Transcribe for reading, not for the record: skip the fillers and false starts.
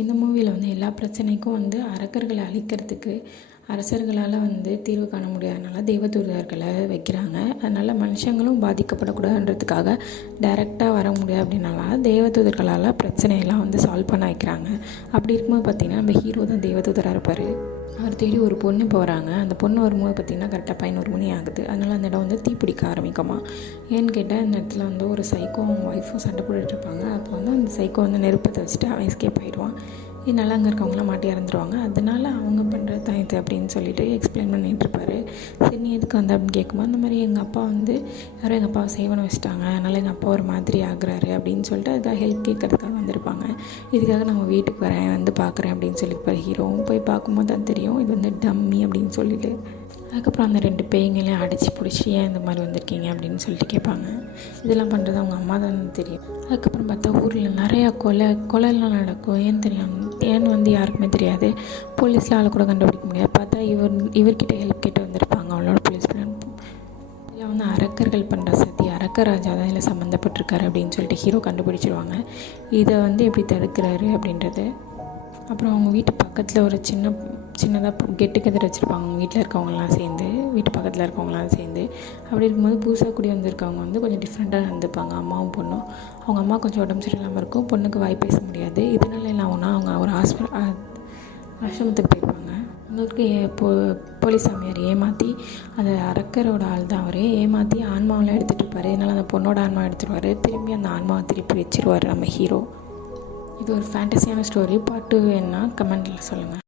இந்த மூவியில் வந்து எல்லா பிரச்சனைக்கும் வந்து அரக்கர்களை அழிக்கிறதுக்கு அரசர்களால் வந்து தீர்வு காண முடியாதனால தெய்வதூதர்களை வைக்கிறாங்க. அதனால் மனுஷங்களும் பாதிக்கப்படக்கூடாதுன்றதுக்காக டைரெக்டாக வர முடியாது அப்படின்னால தெய்வதூதர்களால் பிரச்சனையெல்லாம் வந்து சால்வ் பண்ண வைக்கிறாங்க. அப்படி இருக்கும்போது பார்த்திங்கன்னா நம்ம ஹீரோ தான் தெய்வதூதராக இருப்பார். அவர் தேடி ஒரு பொண்ணு போகிறாங்க. அந்த பொண்ணு வரும்போது பார்த்திங்கன்னா கரெக்டாக 11 மணி ஆகுது. அதனால் அந்த இடம் வந்து தீப்பிடிக்க ஆரம்பிக்குமா. ஏன்னு கேட்டால் இந்த இடத்துல வந்து ஒரு சைக்கோ அவங்க ஒய்ஃபும் சண்டை போட்டுட்ருப்பாங்க. அப்போ வந்து அந்த சைக்கோ வந்து நெருப்பத்தை வச்சுட்டு அவன் எஸ்கேப் ஆகிடுவான். இதனால் அங்கே இருக்கவங்களாம் மாட்டி இறந்துருவாங்க. அதனால் அவங்க பண்ணுறது தான் இது அப்படின்னு சொல்லிட்டு எக்ஸ்பிளைன் பண்ணிகிட்ருப்பாரு. சரி நீ எதுக்கு வந்து அப்படின்னு கேட்கும்போது அந்த மாதிரி எங்கள் அப்பா வந்து யாரோ எங்கள் அப்பாவை சேவனை வச்சுட்டாங்க, அதனால் எங்கள் அப்பா ஒரு மாதிரி ஆகுறாரு அப்படின்னு சொல்லிட்டு அதுக்காக ஹெல்ப் கேட்கறதுக்காக வந்திருப்பாங்க. இதுக்காக நம்ம வீட்டுக்கு வரேன் வந்து பார்க்குறேன் அப்படின்னு சொல்லியிருப்பார். ஹீரோவும் போய் பார்க்கும்போது தான் தெரியும் இது வந்து டம்மி அப்படின்னு சொல்லிட்டு. அதுக்கப்புறம் அந்த 2 பேய்ங்களையும் அடித்து பிடிச்சி ஏன் இந்த மாதிரி வந்திருக்கீங்க அப்படின்னு சொல்லிட்டு கேட்பாங்க. இதெல்லாம் பண்ணுறது அவங்க அம்மா தான் தெரியும். அதுக்கப்புறம் பார்த்தா ஊரில் நிறையா கொலைலாம் நடக்கும். ஏன்னு தெரியும், ஏன்னு வந்து யாருக்குமே தெரியாது. போலீஸில் ஆளை கூட கண்டுபிடிக்க முடியாது. பார்த்தா இவர்கிட்ட ஹெல்ப் கேட்டு வந்திருப்பாங்க அவளோட போலீஸ் ஃப்ரெண்ட். இதில் வந்து அரக்கர்கள் பண்ணுற சதி அரக்கராஜா தான் இதில் சம்மந்தப்பட்டிருக்காரு அப்படின்னு சொல்லிட்டு ஹீரோ கண்டுபிடிச்சிருவாங்க. இதை வந்து எப்படி தடுக்கிறாரு அப்படின்றது. அப்புறம் அவங்க வீட்டு பக்கத்தில் ஒரு சின்னதாக கெட் டுகெதர் வச்சுருப்பாங்க. அவங்க வீட்டில் இருக்கவங்களாம் சேர்ந்து, வீட்டு பக்கத்தில் இருக்கவங்களாம் சேர்ந்து. அப்படி இருக்கும்போது புதுசாக கூடி வந்திருக்கவங்க வந்து கொஞ்சம் டிஃப்ரெண்ட்டாக நடந்துப்பாங்க, அம்மாவும் பொண்ணும். அவங்க அம்மா கொஞ்சம் உடம்பு சரியில்லாமல் இருக்கும், பொண்ணுக்கு வாய் பேச முடியாது. இதனால என்ன ஆகும்னா அவங்க ஒரு ஆசிரமத்துக்கு போயிடுவாங்க. அவங்களுக்கு போலீஸ் சாமியார் ஏமாற்றி அந்த அரக்கரோட ஆள் தான் அவர் ஏமாற்றி ஆன்மாவெலாம் எடுத்துகிட்டு இருப்பார். இதனால் அந்த பொண்ணோட ஆன்மா எடுத்துருவார். திரும்பி அந்த ஆன்மாவை திருப்பி வச்சிருவார் நம்ம ஹீரோ. இது ஒரு ஃபேண்டஸியான ஸ்டோரி. பார்ட் 2 வேணுன்னா கமெண்ட்டில் சொல்லுங்கள்.